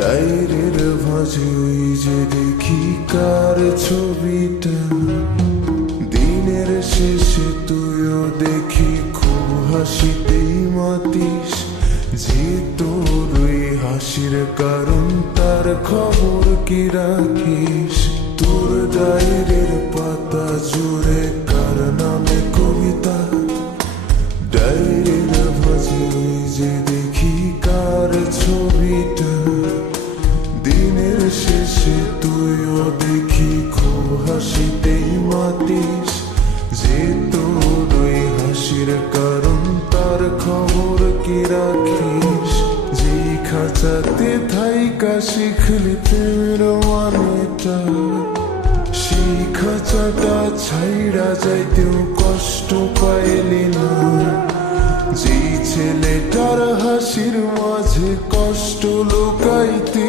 Dyer ভাঁজে ওই যে দেখি কার ছবিটা। দিনের শেষে তুইও দেখি খুব হাসিতেই মাতিস। যে তোর ওই হাসির কারণ তার খবর কি রাখিস? তোর ডায়ের শেষে তুইও দেখি খুব হাসিতেই মাতিস যে তোর ওই হাসির কারণ তার খবর কি রাখিস যে খাঁচাতে থাইকা শিখলি প্রেমের মানেটা সেই খাঁচাটা ছাইড়া যাইতেও কষ্ট পাইলি না যেই ছেলেটার হাসির মাঝে কষ্ট লুকাইতে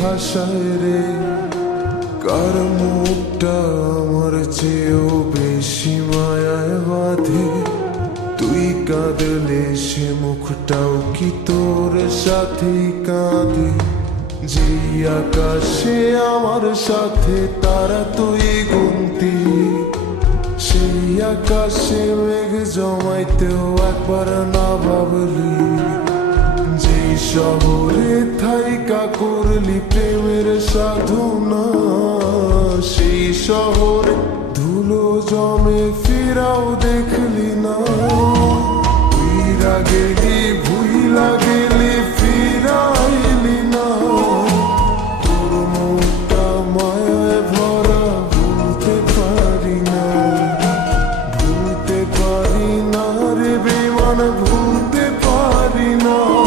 হাসায় রে, কার মুখটা আমার চেয়েও বেশি মায়ায় বাঁধে? তুই কাঁদলে সে মুখটাও কি তোর সাথেই কাঁদে? যে আকাশে আমার সাথে তারা তুই গুনতি, সেই আকাশে মেঘ জমাইতেও একবার না ভাবলি। শহরে থাইকা করলি প্রেমের সাধনা। সেই শহরে ধুলো জমে ফিরাও দেখলি না। ফিরা গেলি ভুইলা গেলি ফিরাইলি না। তোর ভরা পারি না। পারি না রে ভুলতে পারি না।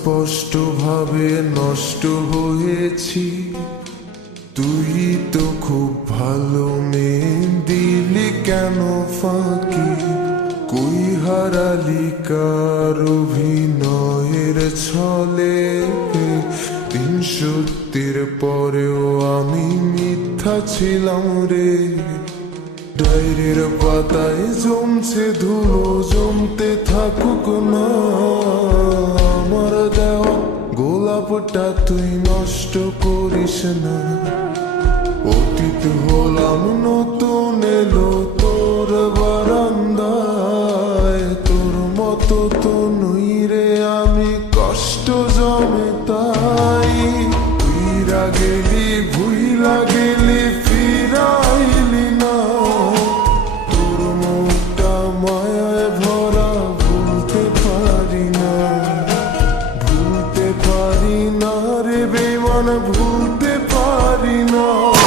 হয় স্পষ্ট ভাবে নষ্ট হয়েছি। তুই তো খুব ভালো মেয়ে, দিলি কেন ফাঁকি? কই হারালি কার অভিনয়ের ছলে? তিন সত্যের পরেও আমি মিথ্যা ছিলাম রে। ডায়ের পাতায় জমছে ধুলো, জমতে থাকুক না। আমার দেওয়া গোলাপটা তুই নষ্ট করিস না। অতীত হলাম নতুন এলো তোর বারান্দায়, তোর মতো তো নই রে আমি কষ্ট জমে তাই। ফিরা গেলি ভুইলা গেলি We know.